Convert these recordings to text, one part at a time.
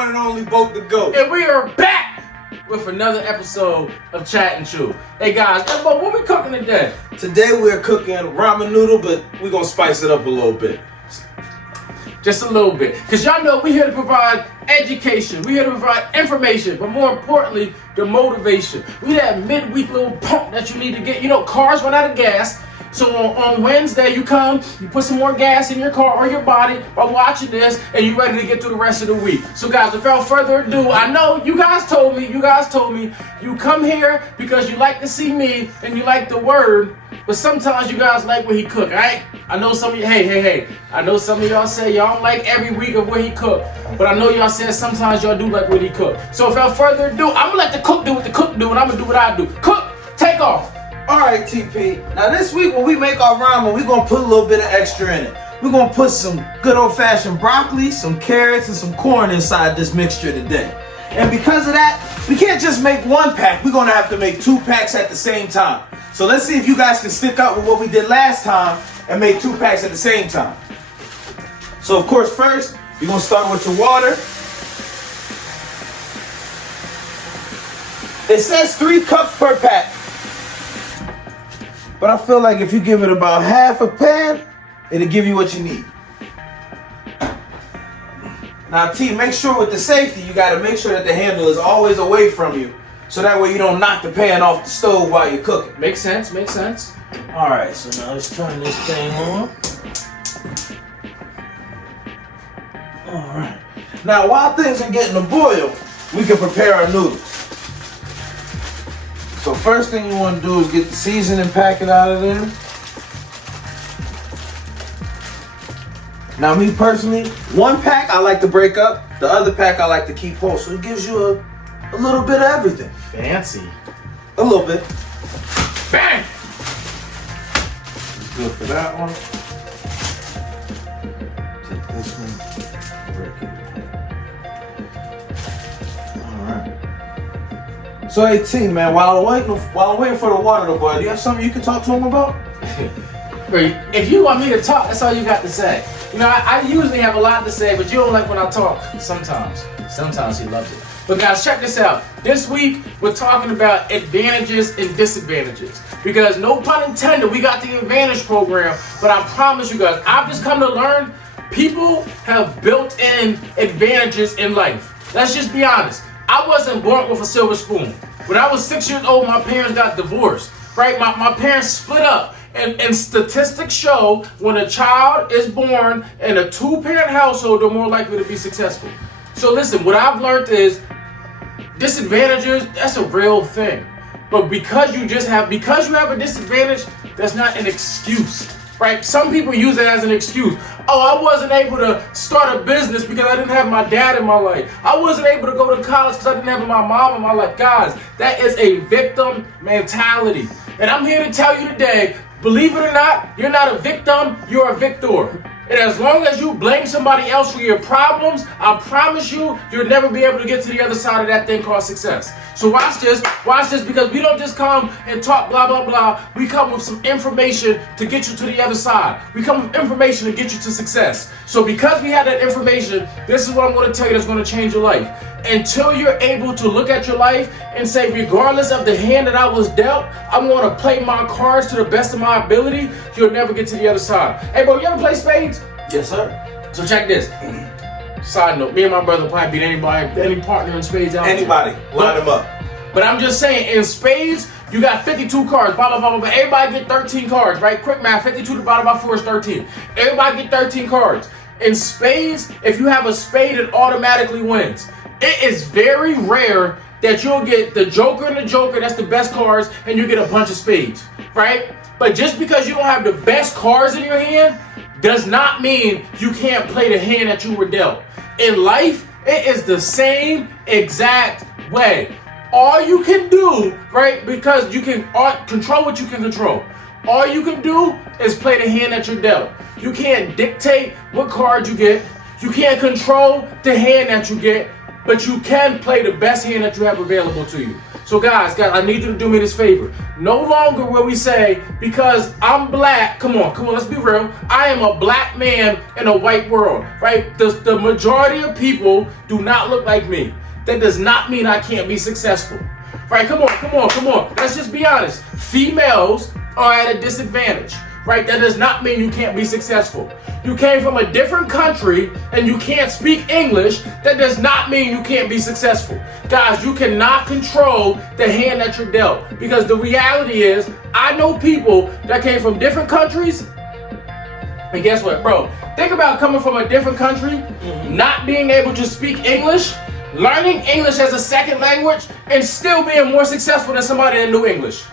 one and only Boat to Go. And we are back with another episode of Chat and Chew. Hey guys, what we cooking today? Today we're cooking ramen noodle, but we're gonna spice it up a little bit. Just a little bit. Because y'all know we're here to provide education. We're here to provide information. But more importantly, the motivation. We that midweek little pump that you need to get. You know, cars run out of gas. So on Wednesday, you come, you put some more gas in your car or your body by watching this, and you're ready to get through the rest of the week. So guys, without further ado, I know you guys told me, you come here because you like to see me and you like the word, but sometimes you guys like what he cook, alright? I know some of you, hey, I know some of y'all say y'all don't like every week of what he cook, but I know y'all said sometimes y'all do like what he cook. So without further ado, I'm gonna let the cook do what the cook do, and I'm gonna do what I do. Cook, take off. Alright, TP. Now this week when we make our ramen, we're gonna put a little bit of extra in it. We're gonna put some good old-fashioned broccoli, some carrots, and some corn inside this mixture today. And because of that, we can't just make one pack. We're gonna have to make 2 packs at the same time. So let's see if you guys can stick up with what we did last time and make 2 packs at the same time. So of course, first, you're gonna start with your water. It says 3 cups per pack. But I feel like if you give it about half a pan, it'll give you what you need. Now T, make sure with the safety, you gotta make sure that the handle is always away from you. So that way you don't knock the pan off the stove while you're cooking. Makes sense. All right, so now let's turn this thing on. All right. Now while things are getting to boil, we can prepare our noodles. So first thing you want to do is get the seasoning packet out of there. Now me personally, 1 pack I like to break up, the other pack I like to keep whole. So it gives you a little bit of everything. Fancy. A little bit. Bang! It's good for that one. Take this one, break it. Alright. So 18, man, while I'm waiting for the water to boil, do you have something you can talk to him about? If you want me to talk, that's all you got to say. You know, I usually have a lot to say, but you don't like when I talk sometimes. Sometimes he loves it. But guys, check this out. This week, we're talking about advantages and disadvantages. Because no pun intended, we got the advantage program, but I promise you guys, I've just come to learn people have built-in advantages in life. Let's just be honest. I wasn't born with a silver spoon. When I was 6 years old, my parents got divorced, right? My parents split up. And statistics show when a child is born in a 2-parent household, they're more likely to be successful. So listen, what I've learned is disadvantages, that's a real thing. But because you have a disadvantage, that's not an excuse, right? Some people use it as an excuse. Oh, I wasn't able to start a business because I didn't have my dad in my life. I wasn't able to go to college because I didn't have my mom in my life. Guys, that is a victim mentality. And I'm here to tell you today, believe it or not, you're not a victim, you're a victor. And as long as you blame somebody else for your problems, I promise you, you'll never be able to get to the other side of that thing called success. So watch this, because we don't just come and talk blah, blah, blah. We come with some information to get you to the other side. We come with information to get you to success. So because we have that information, this is what I'm going to tell you that's going to change your life. Until you're able to look at your life and say, regardless of the hand that I was dealt, I'm going to play my cards to the best of my ability, you'll never get to the other side. Hey, bro, you ever play spades? Yes, sir. So check this. Side note, me and my brother probably beat any partner in spades out there. Anybody, line them up. But I'm just saying, in spades, you got 52 cards, blah, blah, blah, blah. Everybody get 13 cards, right? Quick math, 52 divided by 4 is 13. Everybody get 13 cards. In spades, if you have a spade, it automatically wins. It is very rare that you'll get the Joker and the Joker, that's the best cards, and you get a bunch of spades, right? But just because you don't have the best cards in your hand, does not mean you can't play the hand that you were dealt. In life, it is the same exact way. All you can do, right, because you can control what you can control. All you can do is play the hand that you're dealt. You can't dictate what card you get. You can't control the hand that you get. but you can play the best hand that you have available to you. So guys, I need you to do me this favor. No longer will we say, because I'm black, come on, let's be real. I am a black man in a white world, right? The majority of people do not look like me. That does not mean I can't be successful. Right, come on. Let's just be honest. Females are at a disadvantage, right? That does not mean you can't be successful. You came from a different country and you can't speak English. That does not mean you can't be successful. Guys, you cannot control the hand that you're dealt. Because the reality is, I know people that came from different countries. And guess what, bro? Think about coming from a different country, not being able to speak English, learning English as a second language, and still being more successful than somebody that knew English.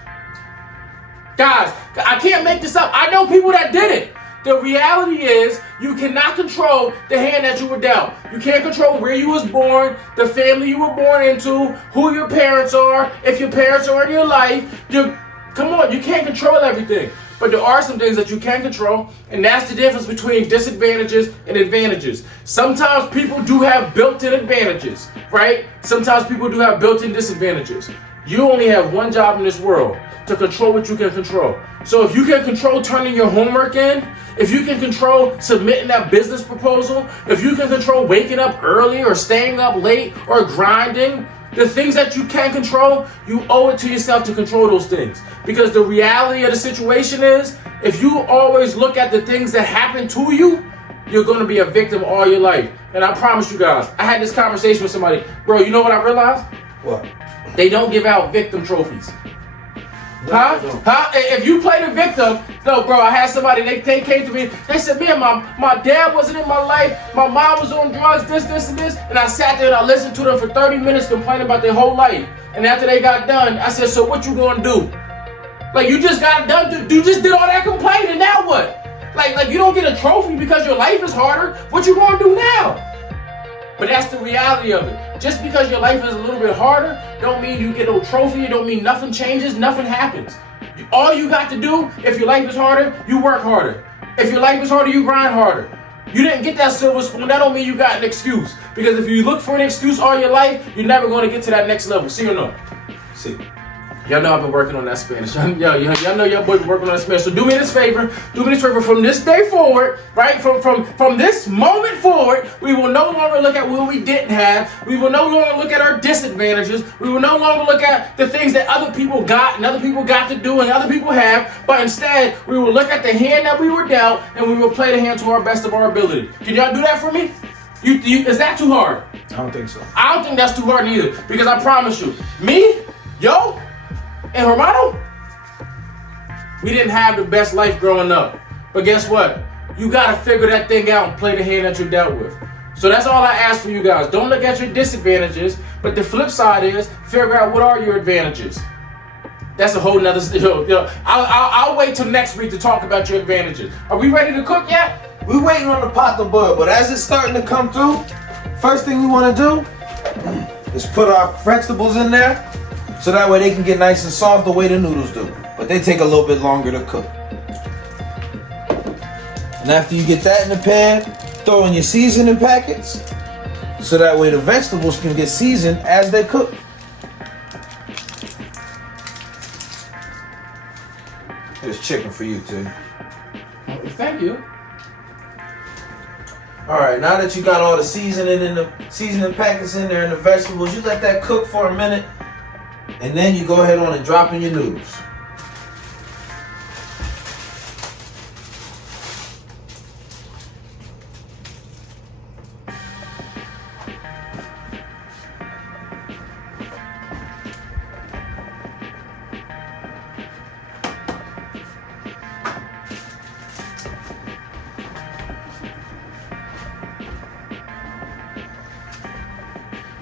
Guys, I can't make this up. I know people that did it. The reality is, you cannot control the hand that you were dealt. You can't control where you was born, the family you were born into, who your parents are, if your parents are in your life. Come on, you can't control everything. But there are some things that you can control, and that's the difference between disadvantages and advantages. Sometimes people do have built-in advantages, right? Sometimes people do have built-in disadvantages. You only have one job in this world, to control what you can control. So if you can control turning your homework in, if you can control submitting that business proposal, if you can control waking up early or staying up late or grinding, the things that you can control, you owe it to yourself to control those things. Because the reality of the situation is, if you always look at the things that happen to you, you're going to be a victim all your life. And I promise you guys, I had this conversation with somebody. Bro, you know what I realized? What? They don't give out victim trophies. Huh? If you play the victim, no, bro, I had somebody, they came to me, they said, man, my dad wasn't in my life, my mom was on drugs, this, and this, and I sat there and I listened to them for 30 minutes complaining about their whole life. And after they got done, I said, so what you gonna do? Like, you just got done, you just did all that complaining, now what? Like you don't get a trophy because your life is harder, what you gonna do now? But that's the reality of it. Just because your life is a little bit harder, don't mean you get no trophy, it don't mean nothing changes, nothing happens. All you got to do, if your life is harder, you work harder. If your life is harder, you grind harder. You didn't get that silver spoon, that don't mean you got an excuse. Because if you look for an excuse all your life, you're never going to get to that next level. See or no? See. Y'all know I've been working on that Spanish. Y'all know your boy been working on that Spanish. So do me this favor from this day forward, right? From this moment forward, we will no longer look at what we didn't have. We will no longer look at our disadvantages. We will no longer look at the things that other people got and other people got to do and other people have. But instead, we will look at the hand that we were dealt and we will play the hand to our best of our ability. Can y'all do that for me? Is that too hard? I don't think so. I don't think that's too hard either. Because I promise you, me, yo, and Hermano, we didn't have the best life growing up. But guess what? You got to figure that thing out and play the hand that you're dealt with. So that's all I ask for you guys. Don't look at your disadvantages, but the flip side is figure out what are your advantages. That's a whole nother, I'll wait till next week to talk about your advantages. Are we ready to cook yet? We're waiting on the pot to boil, but as it's starting to come through, first thing we want to do is put our vegetables in there. So that way they can get nice and soft the way the noodles do. But they take a little bit longer to cook. And after you get that in the pan, throw in your seasoning packets. So that way the vegetables can get seasoned as they cook. Here's chicken for you, too. Thank you. Alright, now that you got all the seasoning in the seasoning packets in there and the vegetables, you let that cook for a minute. And then you go ahead on and drop in your noodles.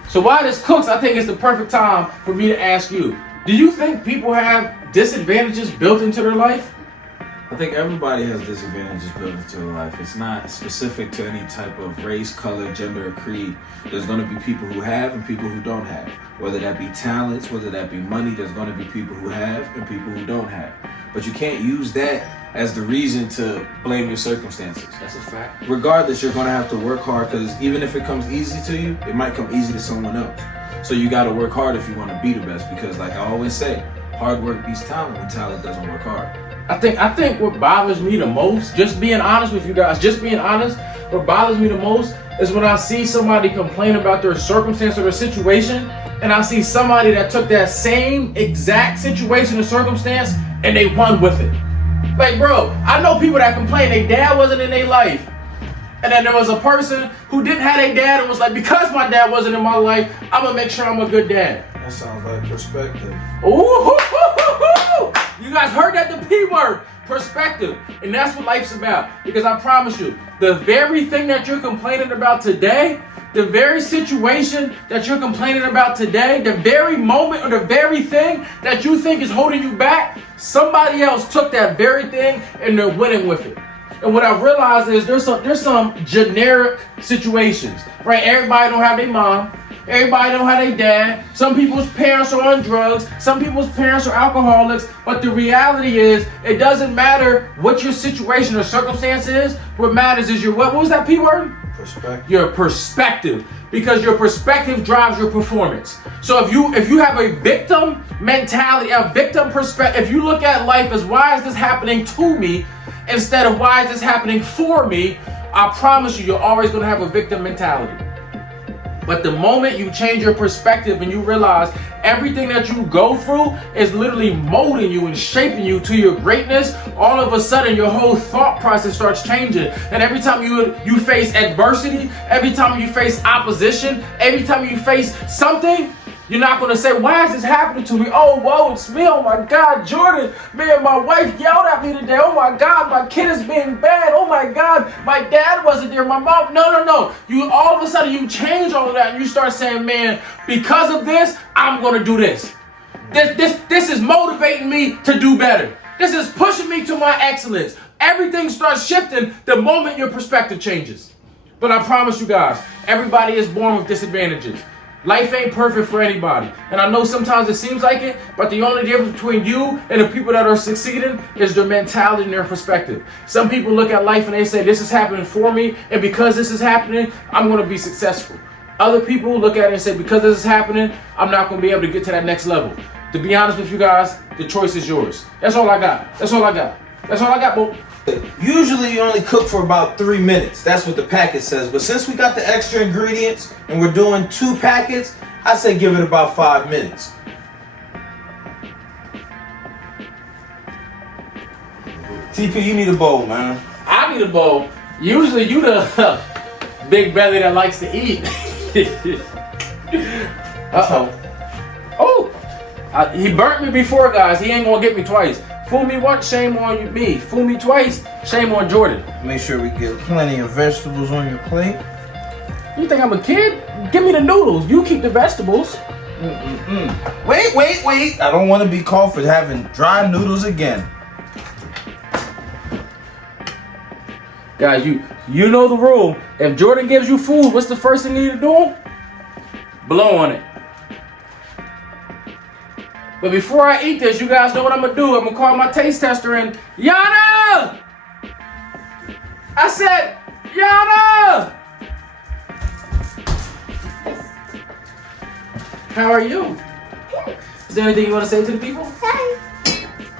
So while this cooks, I think it's the perfect time for me to ask you, do you think people have disadvantages built into their life? I think everybody has disadvantages built into their life. It's not specific to any type of race, color, gender, or creed. There's going to be people who have and people who don't have. Whether that be talents, whether that be money, there's going to be people who have and people who don't have. But you can't use that as the reason to blame your circumstances. That's a fact. Regardless, you're gonna have to work hard, because even if it comes easy to you, it might come easy to someone else. So you gotta work hard if you wanna be the best, because like I always say, hard work beats talent when talent doesn't work hard. I think what bothers me the most, just being honest with you guys, what bothers me the most is when I see somebody complain about their circumstance or their situation, and I see somebody that took that same exact situation or circumstance and they won with it. Like, bro, I know people that complain their dad wasn't in their life. And then there was a person who didn't have a dad and was like, because my dad wasn't in my life, I'm gonna make sure I'm a good dad. That sounds like perspective. Ooh, you guys heard that, the P word, perspective. And that's what life's about. Because I promise you, the very thing that you're complaining about today, the very situation that you're complaining about today, the very moment or the very thing that you think is holding you back, somebody else took that very thing and they're winning with it. And what I realized is there's some generic situations, right? Everybody don't have their mom. Everybody don't have their dad. Some people's parents are on drugs. Some people's parents are alcoholics. But the reality is, it doesn't matter what your situation or circumstance is. What matters is your, what was that P word? Perspective. Your perspective. Because your perspective drives your performance. So if you have a victim mentality, a victim perspective, if you look at life as why is this happening to me instead of why is this happening for me, I promise you, you're always going to have a victim mentality. But the moment you change your perspective and you realize everything that you go through is literally molding you and shaping you to your greatness, all of a sudden your whole thought process starts changing. And every time you face adversity, every time you face opposition, every time you face something, you're not going to say, why is this happening to me? Oh, whoa, it's me. Oh, my God, Jordan. Man, my wife yelled at me today. Oh, my God, my kid is being bad. Oh, my God, my dad wasn't there. My mom. No. You all of a sudden, you change all of that and you start saying, man, because of this, I'm going to do this. This is motivating me to do better. This is pushing me to my excellence. Everything starts shifting the moment your perspective changes. But I promise you guys, everybody is born with disadvantages. Life ain't perfect for anybody. And I know sometimes it seems like it, but the only difference between you and the people that are succeeding is their mentality and their perspective. Some people look at life and they say, this is happening for me, and because this is happening, I'm going to be successful. Other people look at it and say, because this is happening, I'm not going to be able to get to that next level. To be honest with you guys, the choice is yours. That's all I got. That's all I got, bro. Usually you only cook for about 3 minutes. That's what the packet says. But since we got the extra ingredients and we're doing 2 packets, I say give it about 5 minutes. TP, you need a bowl, man. I need a bowl. Usually you the big belly that likes to eat. Uh-oh. Oh, he burnt me before, guys. He ain't gonna get me twice. Fool me once, shame on me. Fool me twice, shame on Jordan. Make sure we get plenty of vegetables on your plate. You think I'm a kid? Give me the noodles. You keep the vegetables. Wait. I don't want to be called for having dry noodles again. Guys, you know the rule. If Jordan gives you food, what's the first thing you need to do? Blow on it. But before I eat this, you guys know what I'm going to do. I'm going to call my taste tester in. Yana! I said, Yana! How are you? Is there anything you want to say to the people? Hi.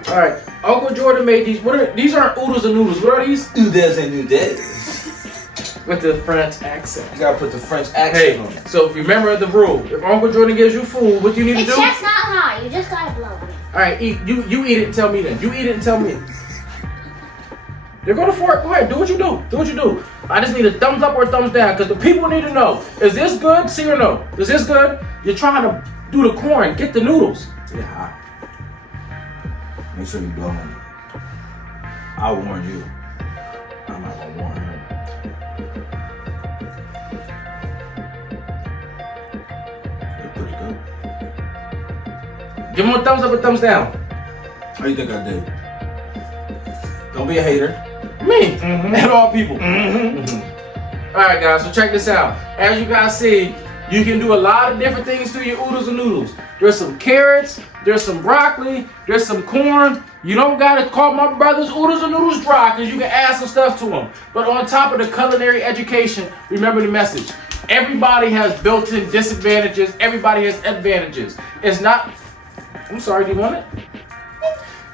All right. Uncle Jordan made these. These aren't oodles and noodles. What are these? Oodles and noodles. With the French accent. You gotta put the French accent on it. So if you remember the rule, if Uncle Jordan gives you food, what do you need to do? It's just not hot. You just gotta blow on it. All right, eat. You eat it and tell me then. You eat it and tell me. You're going to fork. Go ahead. Do what you do. Do what you do. I just need a thumbs up or a thumbs down because the people need to know. Is this good? See or no? Is this good? You're trying to do the corn. Get the noodles. It's hot. Make sure you blow on it. I'll warn you. I'm not gonna warn him. They're pretty good. Give them a thumbs up or thumbs down. How do you think I did? Don't be a hater. Me. And all people. All right, guys. So check this out. As you guys see, You can do a lot of different things to your oodles and noodles. There's some carrots, there's some broccoli, there's some corn. You don't gotta call my brother's oodles and noodles dry, because you can add some stuff to them. But on top of the culinary education, remember the message. Everybody has built-in disadvantages. Everybody has advantages. It's not, I'm sorry, do you want it?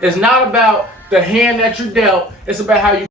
It's not about the hand that you're dealt. It's about how you